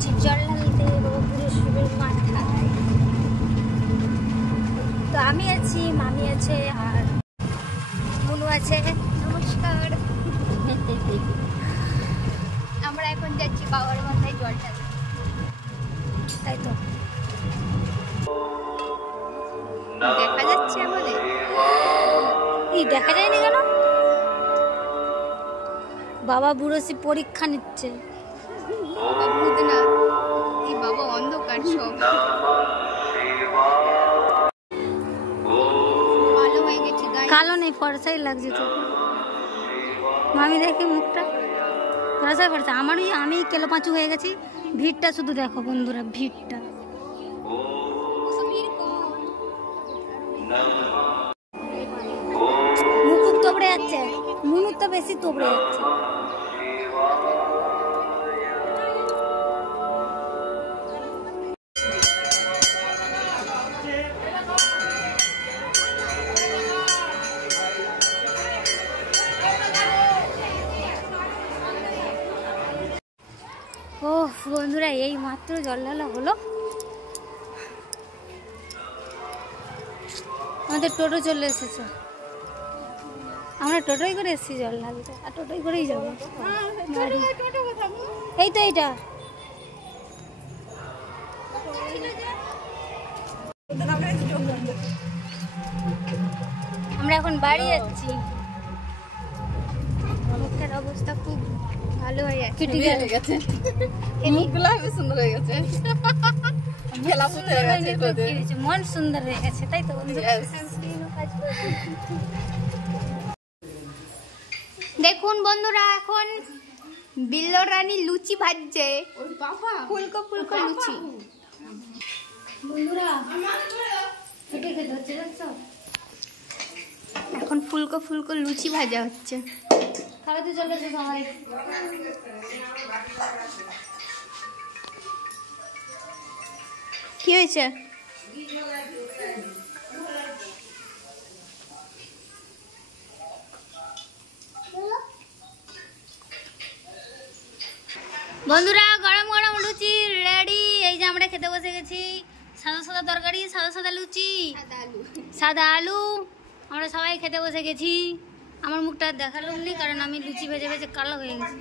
যাচ্ছি জল ঢালতে বাবা পুরুষের মাথায়। তো আমি আছি, মামি আছে আর মুনু আছে। নমস্কার। আমরা এখন যাচ্ছি বাবার মাথায় জল ঢালতে, তাই তো দেখা যাচ্ছে আমাদের। এই দেখা যায়নি কেন? বাবা বুড়োসি পরীক্ষা নিচ্ছে। না, এই বাবা অন্ধকার সব ভালো হয়ে গেছে। কালো নেই, ফর্সাই লাগছে তো। মামি দেখে মুখটা ফর্সা ফর্সা। আমি কেলো পাঁচু হয়ে গেছি। ভিড়টা শুধু দেখো বন্ধুরা, ভিড়টা। মুকুব তোবড়ে যাচ্ছে, মুনুর তো বেশি তোবড়ে যাচ্ছে। ও বন্ধুরা, এই মাত্র জল ঢালা হলো। আমাদের টোটো চলে এসেছে, আমরা টোটোই করে এসেছি জল ঢালতে, আর টোটোই করেই যাবো। এই তো এইটা। আমরা এখন বাড়ি যাচ্ছি। মুখের অবস্থা খুব ভালো হয়ে গেছে, সুন্দর হয়ে গেছে, মন সুন্দর হয়ে গেছে, তাই তো? দেখুন বন্ধুরা, এখন বিল্লো রানী লুচি ভাজছে। ফুলকো ফুলকো লুচি বন্ধুরা, এখন ফুলকো ফুলকো লুচি ভাজা হচ্ছে। খাওয়াতে চলেছে সবাই। কি হয়েছে? বন্ধুরা, গরম গরম লুচি রেডি। এই যে আমরা খেতে বসে গেছি। সাদা সাদা তরকারি, সাদা সাদা লুচি, সাদা আলু। আমরা সবাই খেতে বসে গেছি। আমার মুখটা দেখালাম নি, কারণ আমি লুচি ভেজে ভেজে কালো হয়ে গেছি।